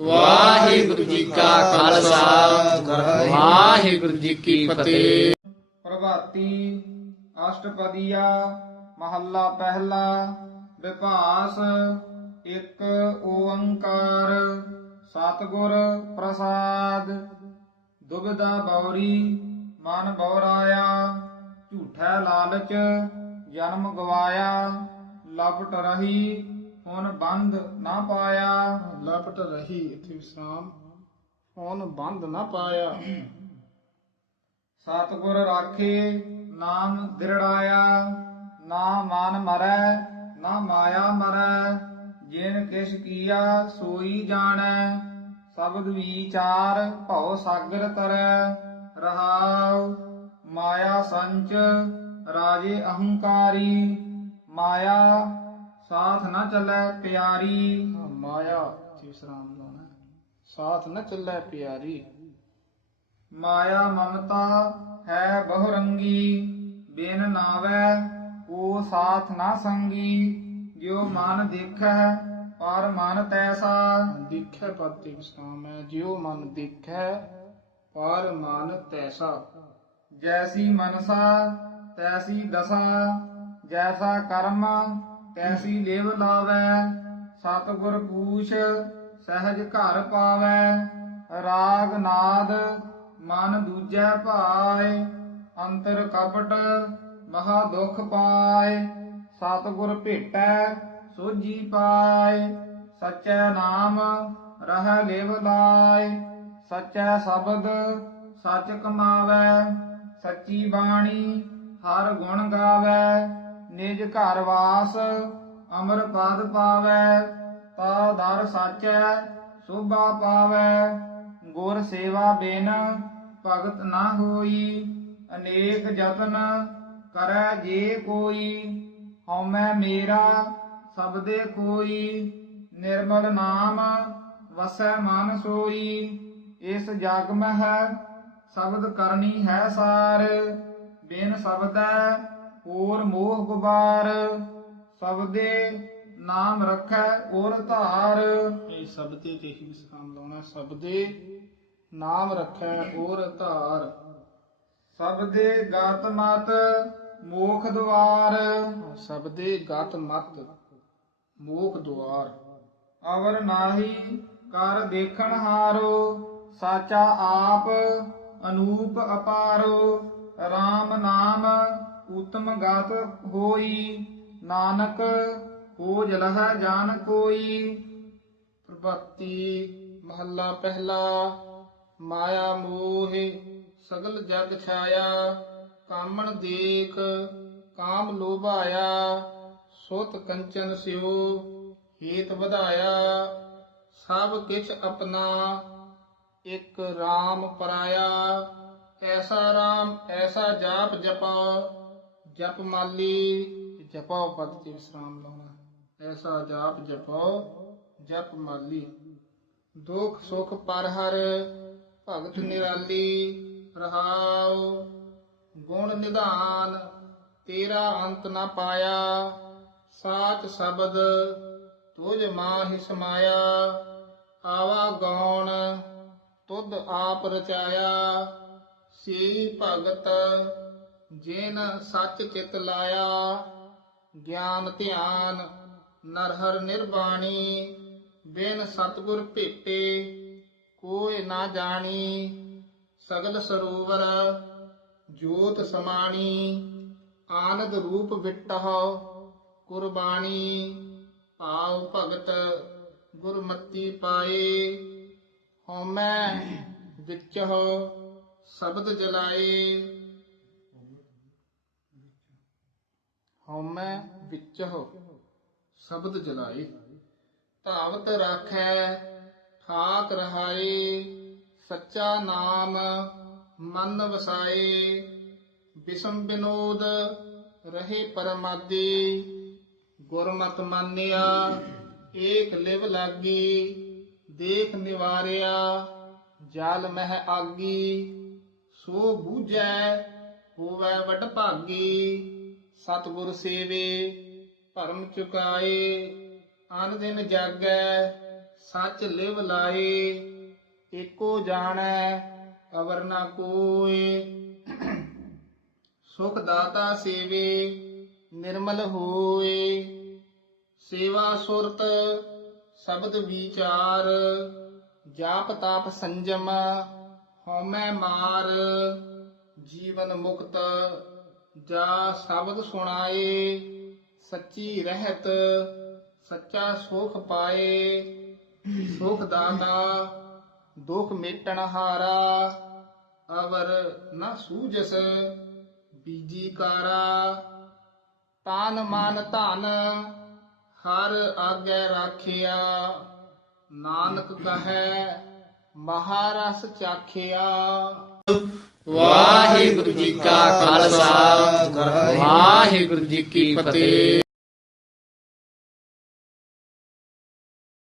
ਵਾਹਿਗੁਰੂ ਜੀ ਕਾ ਖਾਲਸਾ। ਵਾਹਿਗੁਰੂ ਜੀ ਕੀ ਫਤਿਹ। ਪ੍ਰਭਾਤੀ ਅਸ਼ਟਪਦੀਆ ਮਹੱਲਾ ਪਹਿਲਾ, ਵਿਭਾਸ ਇੱਕ ਓੰਕਾਰ, ਸਤਿਗੁਰ ਪ੍ਰਸਾਦ। ਦੁਬਦਾ ਬੌਰੀ, ਮਨ ਬੌਰਾਇਆ, ਝੂਠਾ ਲਾਲਚ, ਜਨਮ ਗਵਾਇਆ, ਲਪਟ ਰਹੀ ਹੁਣ ਬੰਧ ਨਾ ਪਾਇਆ। ਲਪਟ ਰਹੀ ਇਥੇ ਵਿਸਰਾਮ। ਹੁਣ ਬੰਦ ਨਾ ਪਾਇਆ। ਸਤਿਗੁਰ ਰਾਖੇ ਨਾਮ ਦਿਰੜਾਇਆ ਨਾ ਮਨ ਮਰੈ ਨਾ ਮਾਇਆ ਮਰੈ ਜਿਨ ਕਿਛ ਕੀਆ ਸੋਈ ਜਾਣੈ ਸ਼ਬਦ ਵਿਚਾਰ ਭਉ ਸਾਗਰ ਤਰੈ ਰਹਾਉ ਮਾਇਆ ਸੰਚ ਰਾਜੇ ਅਹੰਕਾਰੀ ਮਾਇਆ ਸਾਥ ਨਾ ਚੱਲੈ ਪਿਆਰੀ। ਮਾਇਆ ਇਥੇ ਵਿਸਰਾਮ ਲਾਉਣਾ ਹੈ। ਸਾਥ ਨ ਚੱਲੈ ਪਿਆਰੀ। ਮਾਇਆ ਮਮਤਾ ਹੈ ਬਹੁ ਰੰਗੀ ਬਿਨ ਨਾਵੈ ਕੋ ਸਾਥ ਨਾ ਸੰਗੀ। ਜਿਉ ਮਨ ਦੇਖੈ ਪਰ ਮਨ ਤੈਸਾ। ਦੇਖੈ ਪਦ ਤੇ ਵਿਸਰਾਮ ਹੈ। ਜਿਉ ਮਨ ਦੇਖੈ ਪਰ ਮਨ ਤੈਸਾ। ਜੈਸੀ ਮਨਸਾ ਤੈਸੀ ਦਸਾ। ਜੈਸਾ ਕਰਮ ਤੈਸੀ ਲੇਵ ਲਾਵੈ, ਸਤਿਗੁਰ ਪੂਛ ਸਹਿਜ ਘਰ ਪਾਵੈ, ਰਾਗ ਨਾਦ ਮਨ ਦੂਜੈ ਭਾਏ, ਅੰਤਰ ਕਪਟ ਮਹਾ ਦੁਖ ਪਾਏ, ਸਤਿਗੁਰ ਭੇਟੈ ਸੋਜੀ ਪਾਏ, ਸਚੈ ਨਾਮ ਰਹਿ ਲੇਵ ਲਾਏ, ਸਚੈ ਸ਼ਬਦ ਸਚ ਕਮਾਵੈ, ਸੱਚੀ ਬਾਣੀ ਹਰ ਗੁਣ ਗਾਵੈ ਨਿਜ ਘਰ ਵਾਸ, ਅਮਰ ਪਦ ਪਾਵੈ, ਤਾ ਦਰ ਸਾਚੈ, ਸੋਭਾ ਪਾਵੈ, ਗੁਰ ਸੇਵਾ ਬਿਨ ਭਗਤ ਨਾ ਹੋਈ, ਅਨੇਕ ਯਤਨ ਕਰੈ ਜੇ ਕੋਈ, ਹਉਮੈ ਮੇਰਾ ਸਬਦੇ ਕੋਈ, ਨਿਰਮਲ ਨਾਮ ਵਸੈ ਮਨ ਸੋਈ, ਇਸ ਜਗ ਮਹਿ ਸ਼ਬਦ ਕਰਨੀ ਹੈ ਸਾਰ, ਬਿਨ ਸ਼ਬਦੈ ਹੋਰ ਮੋਹ ਗੁਬਾਰ ਸ਼ਬਦੇ ਨਾਮ ਰੱਖੈ ਔਰ ਧਾਰ। ਇਹ ਸ਼ਬਦੇ ਤੇ ਹੀ ਵਿਸਰਾਮ ਲਾਉਣਾ। ਸ਼ਬਦੇ ਨਾਮ ਰੱਖੈ ਔਰ ਧਾਰ। ਸ਼ਬਦੇ ਗਤ ਮਤ ਮੋਖ ਦਵਾਰ ਸ਼ਬਦੇ ਗਤ ਮਤ ਮੋਖ ਦੁਆਰ। ਅਵਰ ਨਾਹੀ ਕਰ ਦੇਖਣ ਹਾਰੋ ਸਾਚਾ ਆਪ ਅਨੂਪ ਅਪਾਰੋ। RAM ਨਾਮ ਉਤਮ ਗਤ ਹੋਈ, ਨਾਨਕ ਹੋ ਜਲਹ ਜਾਣ ਕੋਈ। ਪ੍ਰਭਤੀ ਮਹੱਲਾ ਪਹਿਲਾ, ਮਾਇਆ ਮੋਹ ਸਗਲ ਜਗ ਛਾਇਆ, ਕਾਮਣ ਦੇਖ ਕਾਮ ਲੋਭਾਇਆ, ਸੁਤ ਕੰਚਨ ਸਿਓ ਹੇਤ ਵਧਾਇਆ। ਸਭ ਕਿਛ ਆਪਣਾ, ਇਕ RAM ਪਰਾਇਆ। ਐਸਾ RAM ਐਸਾ ਜਾਪ ਜਪਾ ਜਪ ਮਾਲੀ ਜਪੋ ਪਦ ਤੇ ਵਿਸਰਾਮ ਲਾਉਣਾ। ਐਸਾ ਜਾਪ ਜਪੋ, ਜਪ ਮਾਲੀ। ਦੁਖ ਸੁਖ ਪਰ ਹਰ, ਭਗਤ ਨਿਰਾਲੀ ਰਹਾਉ। ਗੁਣ ਨਿਧਾਨ, ਤੇਰਾ ਅੰਤ ਨਾ ਪਾਇਆ। ਸਾਚ ਸ਼ਬਦ, ਤੁਝ ਮਾਹਿ ਸਮਾਇਆ। ਆਵਾ ਗੌਣ ਤੁਧ ਆਪ ਰਚਾਇਆ। ਸੀ ਭਗਤ ਜਿਨ ਸੱਚ ਚਿਤ ਲਾਇਆ, ਗਿਆਨ ਧਿਆਨ ਨਰਹਰ ਨਿਰਵਾਣੀ ਬਿਨ ਸਤਗੁਰ ਭੇਟੇ ਕੋਇ ਨਾ ਜਾਣੀ, ਸਗਲ ਸਰੋਵਰ ਜੋਤ ਸਮਾਣੀ, ਆਨੰਦ ਰੂਪ ਵਿਟਹ ਕੁਰਬਾਨੀ ਭਾਵ ਭਗਤ ਗੁਰਮਤੀ ਪਾਏ, ਹਉਮੈ ਵਿਚਹ ਸ਼ਬਦ ਜਲਾਏ। ਹਉਮੈ ਵਿਚਹ ਸ਼ਬਦ ਜਲਾਏ ਧਾਵਤ ਰਾਖੈ ਠਾਕ ਰਹਾਏ ਸੱਚਾ ਨਾਮ ਮਨ ਵਸਾਏ ਬਿਸਮ ਬਿਨੋਦ ਰਹੇ ਪਰਮਾਦੀ, ਗੁਰਮਤ ਮੰਨਿਆ, ਏਕ ਲਿਵ ਲਾਗੀ, ਦੇਖ ਨਿਵਾਰਿਆ, ਜਲ ਮਹਿ ਆਗੀ, ਸੋ ਬੂਝੈ, ਹੋਵੈ ਵਡ ਭਾਗੀ ਸਤਿਗੁਰ ਸੇਵੇ, ਭਰਮ ਚੁਕਾਏ ਅਨ ਦਿਨ ਜਾਗੈ, ਸੱਚ ਲਿਵ ਲਾਏ, ਏਕੋ ਜਾਣੈ, ਅਵਰ ਨਾ ਕੋਏ। ਸੁਖ ਦਾਤਾ ਸੇਵੇ, ਨਿਰਮਲ ਹੋਏ। ਸੇਵਾ ਸੁਰਤ, ਸ਼ਬਦ ਵਿਚਾਰ, ਜਾਪ ਤਾਪ ਸੰਜਮ, ਹਉਮੈ ਮਾਰ, ਜੀਵਨ ਮੁਕਤ ਜਾ ਸ਼ਬਦ ਸੁਣਾਏ, ਸੱਚੀ ਰਹਿਤ, ਸੱਚਾ ਸੁਖ ਪਾਏ। ਸੁਖ ਦਾਤਾ, ਦੁਖ ਮੇਟਣ ਹਾਰਾ, ਅਵਰ ਨਾ ਸੂਜਸ ਬੀਜੀ ਕਾਰਾ। ਤਾਨ ਮਨ ਧਨ, ਹਰ ਆਗੇ ਰਾਖਿਆ। ਨਾਨਕ ਕਹੈ ਮਹਾਰਸ ਚਾਖਿਆ। ਵਾਹਿਗੁਰੂ ਜੀ ਕਾ ਖਾਲਸਾ ਵਾਹਿਗੁਰੂ ਜੀ ਕੀ ਫਤਿਹ।